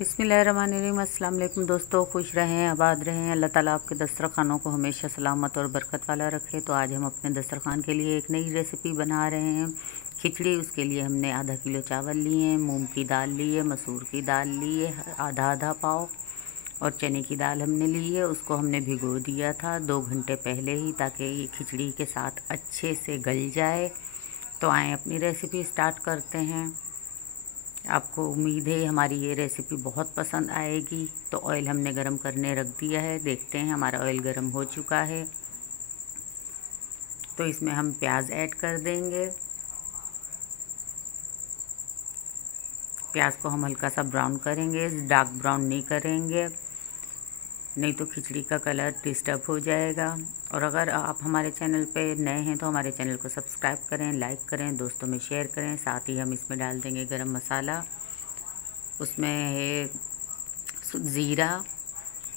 बिस्मिल्लाहिर्रहमानिर्रहीम। अस्सलाम वालेकुम दोस्तों, खुश रहें, आबाद रहें। अल्लाह ताला आपके दस्तरखानों को हमेशा सलामत और बरकत वाला रखे। तो आज हम अपने दस्तरखान के लिए एक नई रेसिपी बना रहे हैं, खिचड़ी। उसके लिए हमने आधा किलो चावल लिए हैं, मूंग की दाल ली है, मसूर की दाल ली है आधा आधा पाव, और चने की दाल हमने ली है। उसको हमने भिगो दिया था 2 घंटे पहले ही, ताकि ये खिचड़ी के साथ अच्छे से गल जाए। तो आए अपनी रेसिपी स्टार्ट करते हैं। आपको उम्मीद है हमारी ये रेसिपी बहुत पसंद आएगी। तो ऑयल हमने गरम करने रख दिया है। देखते हैं हमारा ऑयल गरम हो चुका है। तो इसमें हम प्याज ऐड कर देंगे। प्याज को हम हल्का सा ब्राउन करेंगे, डार्क ब्राउन नहीं करेंगे, नहीं तो खिचड़ी का कलर डिस्टर्ब हो जाएगा। और अगर आप हमारे चैनल पे नए हैं तो हमारे चैनल को सब्सक्राइब करें, लाइक करें, दोस्तों में शेयर करें। साथ ही हम इसमें डाल देंगे गरम मसाला। उसमें है ज़ीरा,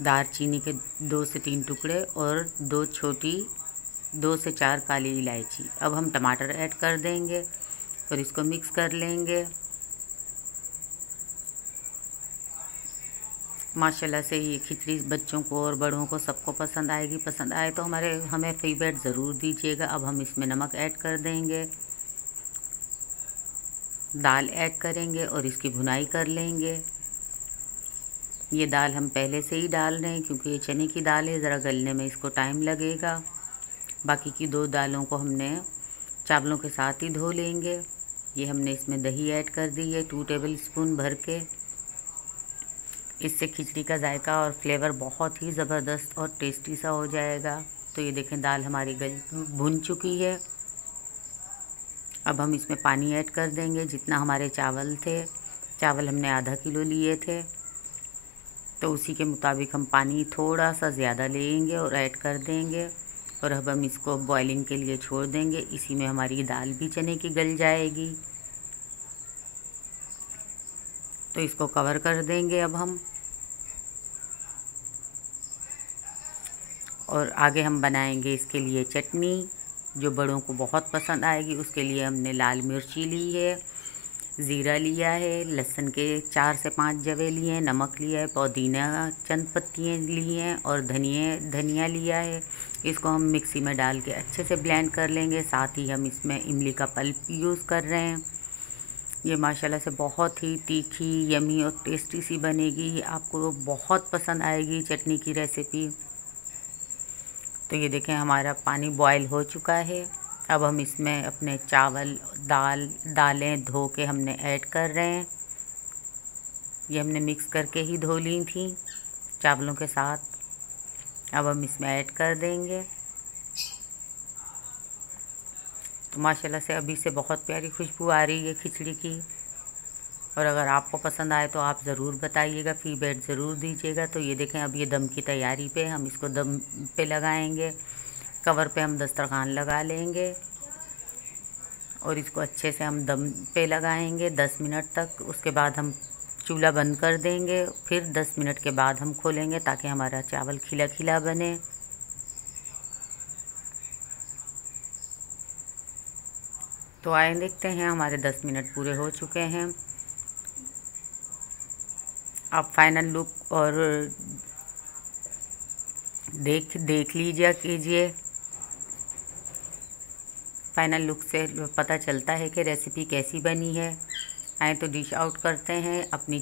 दालचीनी के 2 से 3 टुकड़े और 2 से 4 काली इलायची। अब हम टमाटर ऐड कर देंगे और इसको मिक्स कर लेंगे। माशाल्लाह से ये खिचड़ी बच्चों को और बड़ों को सबको पसंद आएगी। पसंद आए तो हमें फीडबैक ज़रूर दीजिएगा। अब हम इसमें नमक ऐड कर देंगे, दाल ऐड करेंगे और इसकी भुनाई कर लेंगे। ये दाल हम पहले से ही डाल रहे हैं क्योंकि ये चने की दाल है, ज़रा गलने में इसको टाइम लगेगा। बाकी की 2 दालों को हमने चावलों के साथ ही धो लेंगे। ये हमने इसमें दही ऐड कर दी है 2 टेबल स्पून भर के। इससे खिचड़ी का जायका और फ्लेवर बहुत ही ज़बरदस्त और टेस्टी सा हो जाएगा। तो ये देखें दाल हमारी भुन चुकी है। अब हम इसमें पानी ऐड कर देंगे जितना हमारे चावल थे। चावल हमने आधा किलो लिए थे, तो उसी के मुताबिक हम पानी थोड़ा सा ज़्यादा लेंगे और ऐड कर देंगे। और अब हम इसको बॉइलिंग के लिए छोड़ देंगे। इसी में हमारी दाल भी चने की गल जाएगी। तो इसको कवर कर देंगे अब हम। और आगे हम बनाएंगे इसके लिए चटनी, जो बड़ों को बहुत पसंद आएगी। उसके लिए हमने लाल मिर्ची ली है, ज़ीरा लिया है, लहसुन के 4 से 5 जवे लिए हैं, नमक लिया है, पुदीना चंद पत्तियाँ ली हैं और धनिया लिया है। इसको हम मिक्सी में डाल के अच्छे से ब्लेंड कर लेंगे। साथ ही हम इसमें इमली का पल्प यूज़ कर रहे हैं। ये माशाल्लाह से बहुत ही तीखी, यमी और टेस्टी सी बनेगी। आपको बहुत पसंद आएगी चटनी की रेसिपी। तो ये देखें हमारा पानी बॉयल हो चुका है। अब हम इसमें अपने चावल दालें धो के हमने ऐड कर रहे हैं। ये हमने मिक्स करके ही धो ली थी चावलों के साथ। अब हम इसमें ऐड कर देंगे। तो माशाल्लाह से अभी से बहुत प्यारी खुशबू आ रही है खिचड़ी की। और अगर आपको पसंद आए तो आप ज़रूर बताइएगा, फीडबैक ज़रूर दीजिएगा। तो ये देखें अब ये दम की तैयारी पे हम इसको दम पे लगाएंगे। कवर पे हम दस्तरखान लगा लेंगे और इसको अच्छे से हम दम पे लगाएंगे 10 मिनट तक। उसके बाद हम चूल्हा बंद कर देंगे। फिर 10 मिनट के बाद हम खोलेंगे ताकि हमारा चावल खिला खिला बने। तो आए देखते हैं, हमारे 10 मिनट पूरे हो चुके हैं। आप फाइनल लुक और देख कीजिए। फाइनल लुक से पता चलता है कि रेसिपी कैसी बनी है। आए तो डिश आउट करते हैं अपनी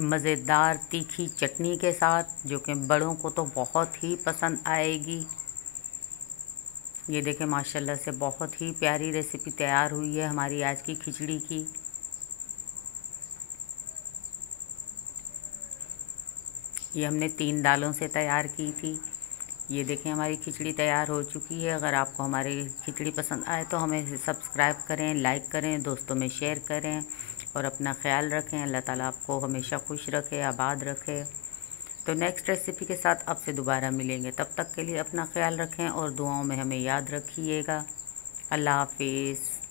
मज़ेदार तीखी चटनी के साथ, जो कि बड़ों को तो बहुत ही पसंद आएगी। ये देखें माशाल्लाह से बहुत ही प्यारी रेसिपी तैयार हुई है हमारी आज की खिचड़ी की। ये हमने 3 दालों से तैयार की थी। ये देखें हमारी खिचड़ी तैयार हो चुकी है। अगर आपको हमारी खिचड़ी पसंद आए तो हमें सब्सक्राइब करें, लाइक करें, दोस्तों में शेयर करें और अपना ख्याल रखें। अल्लाह ताला आपको हमेशा खुश रखे, आबाद रखे। तो नेक्स्ट रेसिपी के साथ आपसे दोबारा मिलेंगे। तब तक के लिए अपना ख्याल रखें और दुआओं में हमें याद रखिएगा। अल्लाह हाफिज़।